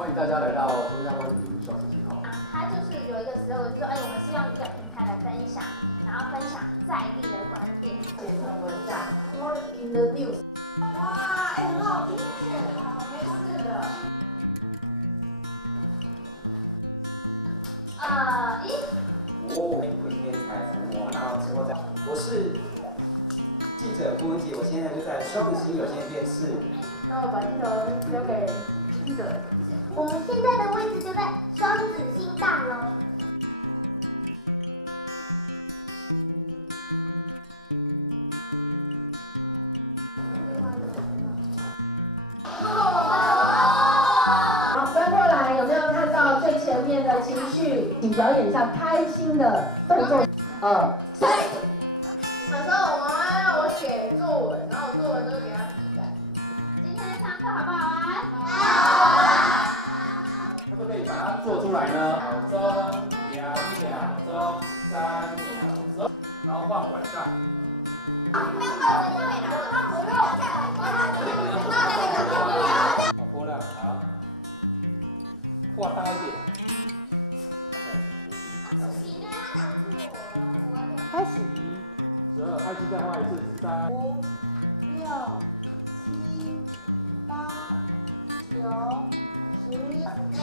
欢迎大家来到中嘉湾语双子星号。它就是有一个 slogan， 就说我们是用一个平台来分享，然后分享在地的观点。写成文章 ，More in the news。哇，很好听耶，没事的。不天才服务，然后之后再，我是记者郭文杰，我现在就在双子星有线电视。那我把镜头交给记者。我们现在的位置就在双子星大楼。好，翻过来，有没有看到最前面的情绪？请表演一下开心的动作。2、3。小时候我妈妈让我写作文，然后我作文都给她批改。今天上课好不好玩？可不可以把它做出来呢？秒钟、2秒钟、3秒钟，然后换晚上。好，波浪好，画大一点。开始。12，爱心再画一次，3、5、6、7、8、9、10。